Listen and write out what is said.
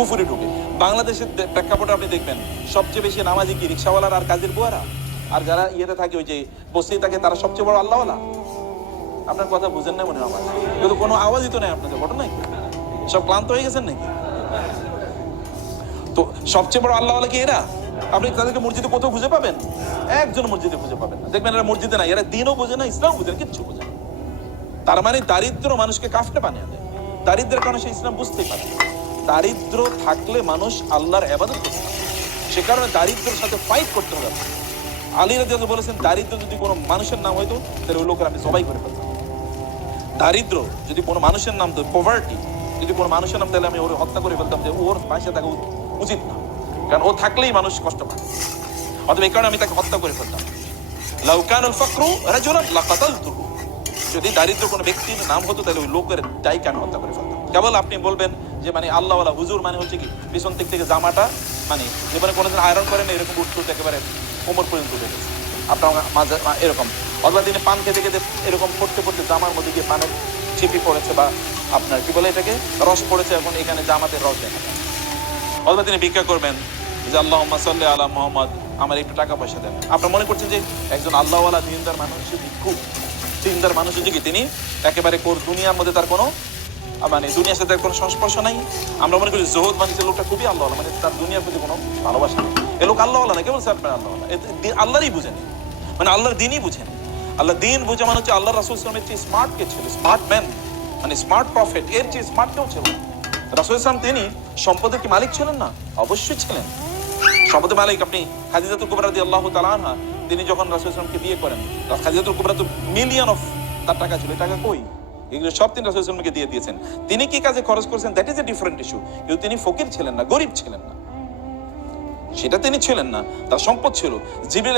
কুফুরি ঢুকে। বাংলাদেশের প্রেক্ষাপটে আপনি দেখবেন, সবচেয়ে বেশি নামাজি কি রিক্সাওয়ালার আর কাজের বুয়ারা? আর যারা ইয়েতে থাকে, ওই যে বসে থাকে, তারা সবচেয়ে বড় আল্লাহওয়ালা? আপনার কথা বুঝেন না মনে হয় আমার। কিন্তু কোনো আওয়াজই তো নেই আপনাদের, ঘটনা কি? সব ক্লান্ত হয়ে গেছেন নাকি? তো সবচেয়ে বড় আল্লাহওয়ালা কি এরা? আপনি তাদেরকে মসজিদে কোথাও খুঁজে পাবেন? একজন মসজিদে খুঁজে পাবেন না। দেখবেন এরা মসজিদে না এরা দিনও বোঝে না ইসলাম বোঝে না, কিচ্ছু বোঝে না। তার মানে দারিদ্র মানুষকে কাফটে বানিয়ে দেয়। দারিদ্রের কারণে সে ইসলাম বুঝতেই পারে। দারিদ্র থাকলে মানুষ আল্লাহর এবাদত করতে সে কারণে দারিদ্রের সাথে ফাইট করতে হবে। আলী রাজি বলেছেন, দারিদ্র যদি কোনো মানুষের নাম হইতো, তাহলে ওই লোকের আমি সবাই করে ফেলতাম। দারিদ্র যদি কোনো মানুষের নাম তো পভার্টি যদি কোনো মানুষের নাম, তাহলে আমি ওর হত্যা করে ফেলতাম যে ওর পাশে থাকা উচিত না। কারণ ও থাকলেই মানুষ কষ্ট পায়। অথবা এই কারণে আমি তাকে হত্যা করে ফেলতাম। লাউকান আল ফকরু রাজুলান লাকাতালতুহু। যদি দারিদ্র কোনো ব্যক্তির নাম হতো, তাহলে ওই লোকের দায়কে আমি হত্যা করে ফেলতাম? কেবল আপনি বলবেন যে মানে আল্লাহওয়ালা হুজুর মানে হচ্ছে কি পিছন দিক থেকে জামাটা মানে জীবনে কোনোদিন আয়রন করেন না, এরকম উঠতে উঠতে একেবারে কোমর পর্যন্ত উঠে গেছে। আপনার মাঝে এরকম। অথবা তিনি পান খেতে খেতে এরকম পড়তে পড়তে জামার মধ্যে গিয়ে পানের চিপি পড়েছে বা আপনার কি বলে এটাকে রস পড়েছে এখন এখানে জামাতে রস দেখা অথবা তিনি ভিক্ষা করবেন যে আল্লাহ সাল্লি আলা মোহাম্মদ আমার একটু টাকা পয়সা দেন। আপনার মনে করছেন যে একজন আল্লাহওয়ালা দিনদার মানুষ ভিক্ষুক দিনদার মানুষ কি তিনি একেবারে কোর দুনিয়ার মধ্যে তার কোনো মানে দুনিয়ার সাথে কোনো সংস্পর্শ নাই। আমরা মনে করি জোহদ মানে যে লোকটা খুবই আল্লাহ মানে তার দুনিয়ার প্রতি কোনো ভালোবাসা নেই। এ লোক আল্লাহ না কেবল স্যার দি- আল্লাহরই বুঝেনি। মানে আল্লাহর দিনই বুঝেনি। আল্লাহ দিন বুঝে মানে হচ্ছে আল্লাহ রাসুল ইসলামের চেয়ে স্মার্ট কে ছিল স্মার্ট ম্যান মানে স্মার্ট প্রফেট এর চেয়ে স্মার্ট কেউ ছিল রাসুল ইসলাম তিনি সম্পদের কি মালিক ছিলেন না? অবশ্যই ছিলেন। সম্পদের মালিক আপনি খাদিজাতুল কুবরা রাদি আল্লাহ তালানহা তিনি যখন রাসুল ইসলামকে বিয়ে করেন খাদিজাতুল কুবরা তো মিলিয়ন অফ তার টাকা ছিল। টাকা কই? এগুলো সব তিনি রাসুল ইসলামকে দিয়ে দিয়েছেন। তিনি কি কাজে খরচ করেছেন? That is a different issue কিন্তু তিনি ফকির ছিলেন না, গরিব ছিলেন না। সেটা তিনি ছিলেন না। তার সম্পদ ছিল। জিবরিল